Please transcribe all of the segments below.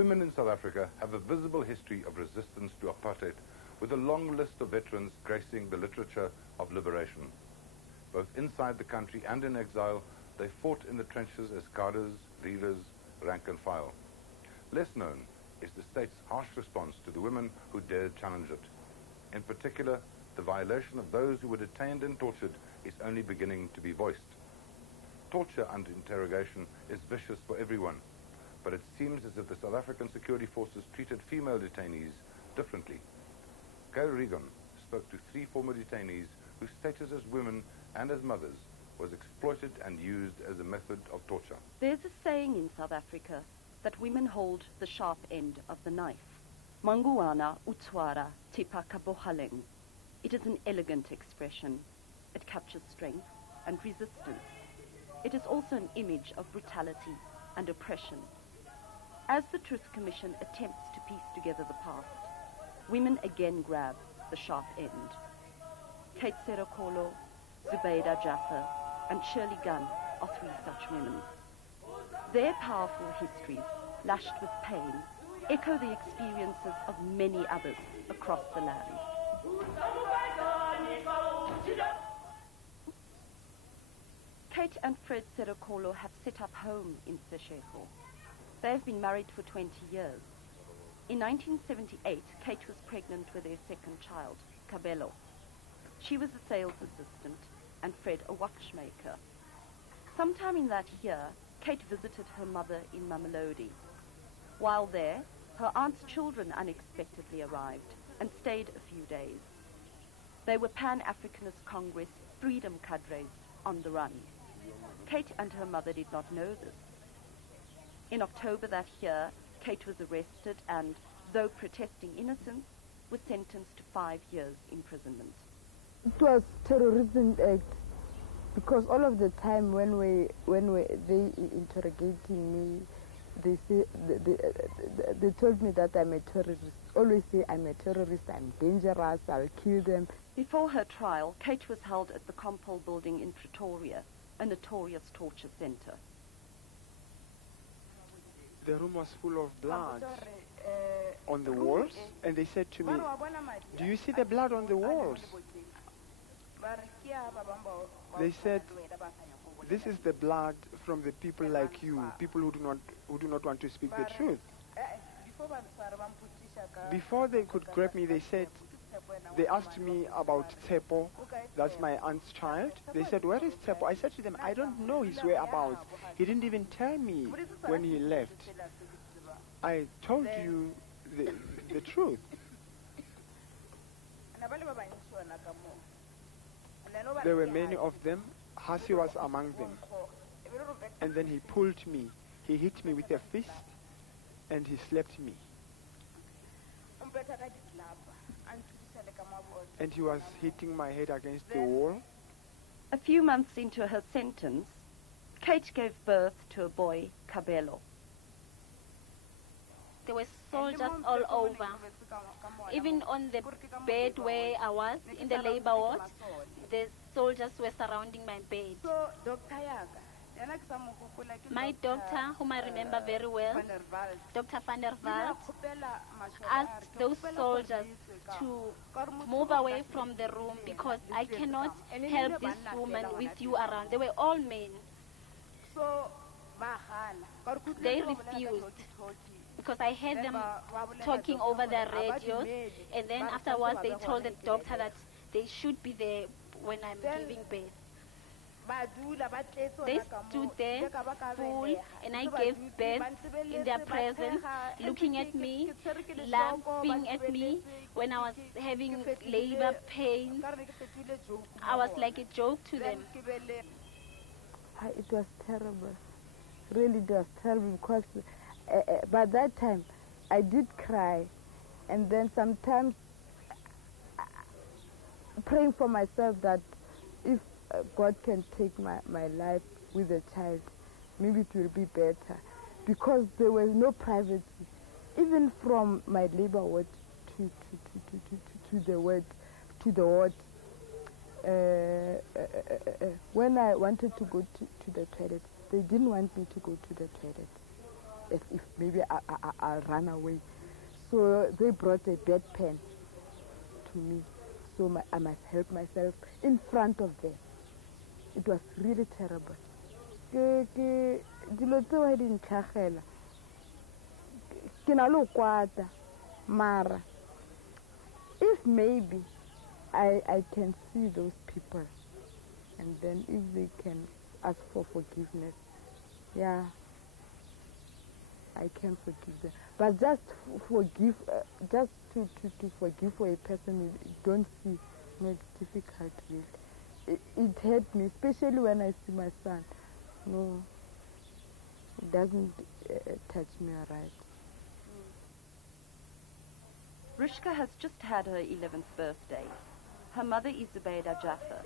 Women in South Africa have a visible history of resistance to apartheid, with a long list of veterans gracing the literature of liberation. Both inside the country and in exile, they fought in the trenches as cadres, leaders, rank and file. Less known is the state's harsh response to the women who dared challenge it. In particular, the violation of those who were detained and tortured is only beginning to be voiced. Torture and interrogation is vicious for everyone, but it seems as if the South African security forces treated female detainees differently. Gail Reagon spoke to 3 former detainees whose status as women and as mothers was exploited and used as a method of torture. There's a saying in South Africa that women hold the sharp end of the knife. Manguana utwara tipa kabohaleng. It is an elegant expression. It captures strength and resistance. It is also an image of brutality and oppression. As the Truth Commission attempts to piece together the past, women again grab the sharp end. Kate Serokolo, Zubeida Jaffer, and Shirley Gunn are 3 such women. Their powerful histories, lashed with pain, echo the experiences of many others across the land. Kate and Fred Serokolo have set up home in Seshego. They have been married for 20 years. In 1978, Kate was pregnant with their 2nd child, Kabelo. She was a sales assistant and Fred a watchmaker. Sometime in that year, Kate visited her mother in Mamelodi. While there, her aunt's children unexpectedly arrived and stayed a few days. They were Pan-Africanist Congress freedom cadres on the run. Kate and her mother did not know this. In October that year, Kate was arrested and, though protesting innocence, was sentenced to 5 years imprisonment. It was terrorism act because all of the time when they interrogating me, they told me that I'm a terrorist. Always say I'm a terrorist, I'm dangerous, I'll kill them. Before her trial, Kate was held at the Compol building in Pretoria, a notorious torture center. The room was full of blood on the walls, and they said to me, "Do you see the blood on the walls?" They said, "This is the blood from the people like you, people who do not want to speak the truth." Before they could grab me, they asked me about Tsepo, that's my aunt's child. They said, "Where is Tsepo?" I said to them, "I don't know his whereabouts. He didn't even tell me when he left. I told you the truth." There were many of them. Hasi was among them. And then he pulled me. He hit me with a fist and he slapped me. And he was hitting my head against the wall. A few months into her sentence, Kate gave birth to a boy, Kabelo. There were soldiers all over. Even on the bed where I was, in the labor ward, the soldiers were surrounding my bed. My doctor, whom I remember very well, Dr. van der Walt, asked those soldiers to move away from the room because I cannot help this woman with you around. They were all men. They refused because I heard them talking over their radios, and then afterwards they told the doctor that they should be there when I'm giving birth. They stood there full, and I gave birth in their presence, looking at me, laughing at me when I was having labor pains. I was like a joke to them. It was terrible. Really, it was terrible because by that time I did cry, and then sometimes praying for myself that if God can take my life with a child, maybe it will be better, because there was no privacy, even from my labor ward to the ward. When I wanted to go to the toilet, they didn't want me to go to the toilet. as if maybe I'll run away. So they brought a bedpan to me, so I must help myself in front of them. It was really terrible. Dilo tseo ha di ntlhagela ke na le kwata mara if maybe I can see those people and then if they can ask for forgiveness, yeah, I can forgive them. But just forgive, just to forgive for a person you don't see, it's difficult really. It hurt me, especially when I see my son. No, it doesn't touch me right. Rishka has just had her 11th birthday. Her mother is Zubaydah Jaffer,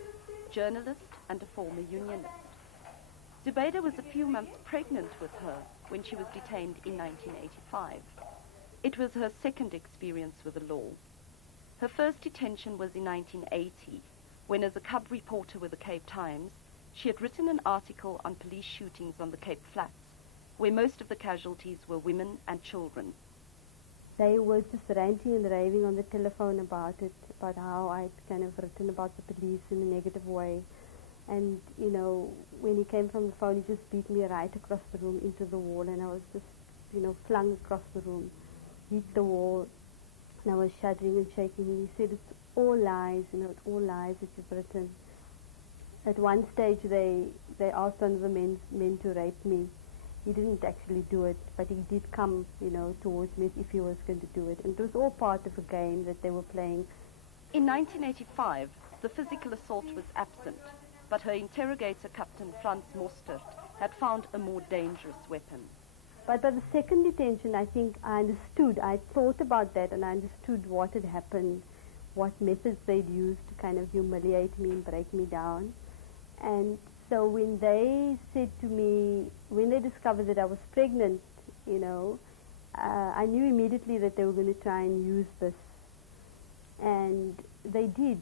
journalist and a former unionist. Zubaydah was a few months pregnant with her when she was detained in 1985. It was her second experience with the law. Her first detention was in 1980, when as a cub reporter with the Cape Times, she had written an article on police shootings on the Cape Flats, where most of the casualties were women and children. They were just ranting and raving on the telephone about it, about how I'd kind of written about the police in a negative way. And, you know, when he came from the phone, he just beat me right across the room into the wall, and I was just, you know, flung across the room, hit the wall, and I was shuddering and shaking. And he said, it's all lies, you know, it's all lies that you've written. At one stage, they asked one of the men to rape me. He didn't actually do it, but he did come, you know, towards me if he was going to do it. And it was all part of a game that they were playing. In 1985, the physical assault was absent, but her interrogator, Captain Franz Mostert, had found a more dangerous weapon. But by the second detention, I think I understood. I thought about that, and I understood what had happened, what methods they'd used to kind of humiliate me and break me down. And so when they said to me, when they discovered that I was pregnant, you know, I knew immediately that they were going to try and use this. And they did.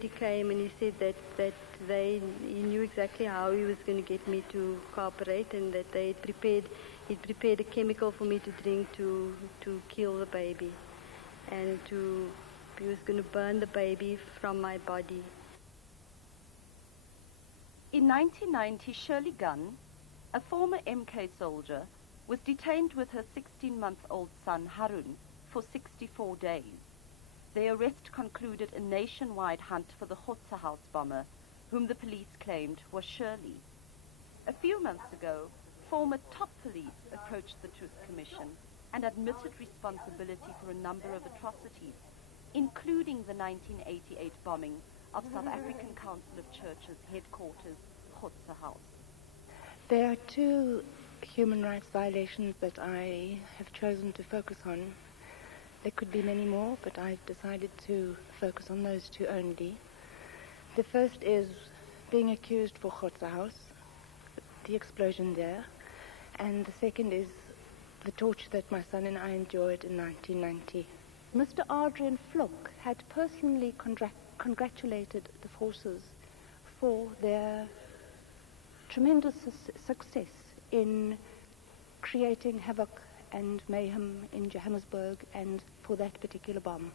He came and he said that he knew exactly how he was going to get me to cooperate, and that he'd prepared a chemical for me to drink to kill the baby. And he was going to burn the baby from my body. In 1990, Shirley Gunn, a former MK soldier, was detained with her 16-month-old son, Harun, for 64 days. Their arrest concluded a nationwide hunt for the Khotsa House bomber, whom the police claimed was Shirley. A few months ago, former top police approached the Truth Commission and admitted responsibility for a number of atrocities, including the 1988 bombing of South African Council of Churches headquarters, Khotsa House. There are two human rights violations that I have chosen to focus on. There could be many more, but I've decided to focus on those two only. The first is being accused for Khotsa House, the explosion there, and the second is the torture that my son and I endured in 1990. Mr. Adrian Flock had personally congratulated the forces for their tremendous success in creating havoc and mayhem in Johannesburg and for that particular bomb.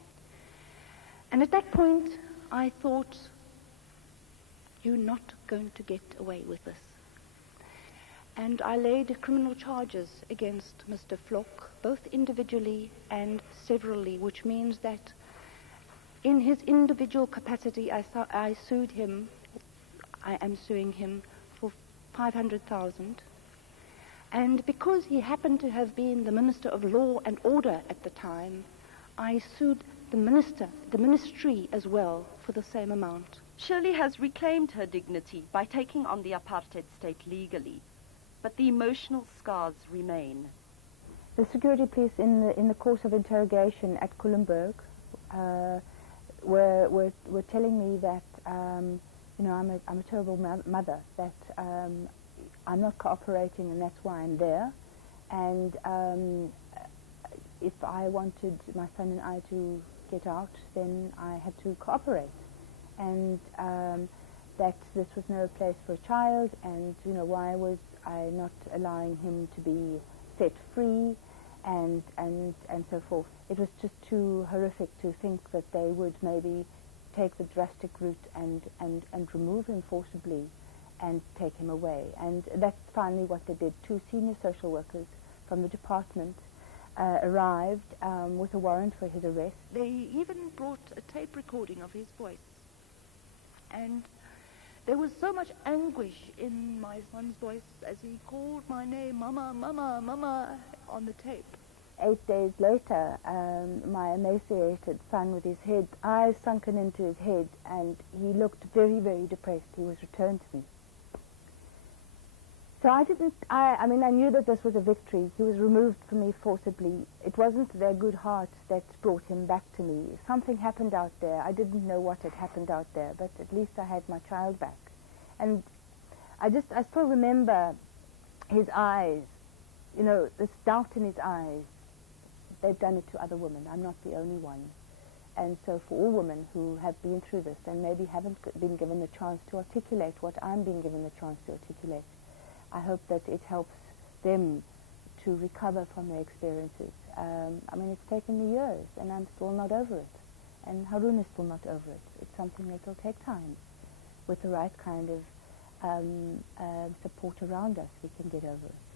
And at that point, I thought, you're not going to get away with this. And I laid criminal charges against Mr. Flock, both individually and severally, which means that in his individual capacity, I sued him, I am suing him for 500,000. And because he happened to have been the Minister of Law and Order at the time, I sued the ministry as well for the same amount. Shirley has reclaimed her dignity by taking on the apartheid state legally, but the emotional scars remain. The security police in the course of interrogation at Kulenburg were telling me that you know, I'm a terrible mother, that I'm not cooperating and that's why I'm there, and if I wanted my son and I to get out, then I had to cooperate, and that this was no place for a child, and you know, why was I not allowing him to be set free and so forth. It was just too horrific to think that they would maybe take the drastic route and remove him forcibly and take him away. And that's finally what they did. 2 senior social workers from the department arrived with a warrant for his arrest. They even brought a tape recording of his voice. And there was so much anguish in my son's voice as he called my name, Mama, Mama, Mama, on the tape. 8 days later, my emaciated son with his eyes sunken into his head, and he looked very, very depressed. He was returned to me. So I mean, I knew that this was a victory. He was removed from me forcibly. It wasn't their good heart that brought him back to me. Something happened out there. I didn't know what had happened out there, but at least I had my child back. And I still remember his eyes, you know, this doubt in his eyes. They've done it to other women. I'm not the only one. And so for all women who have been through this and maybe haven't been given the chance to articulate what I'm being given the chance to articulate, I hope that it helps them to recover from their experiences. I mean, it's taken me years, and I'm still not over it. And Harun is still not over it. It's something that will take time. With the right kind of support around us, we can get over it.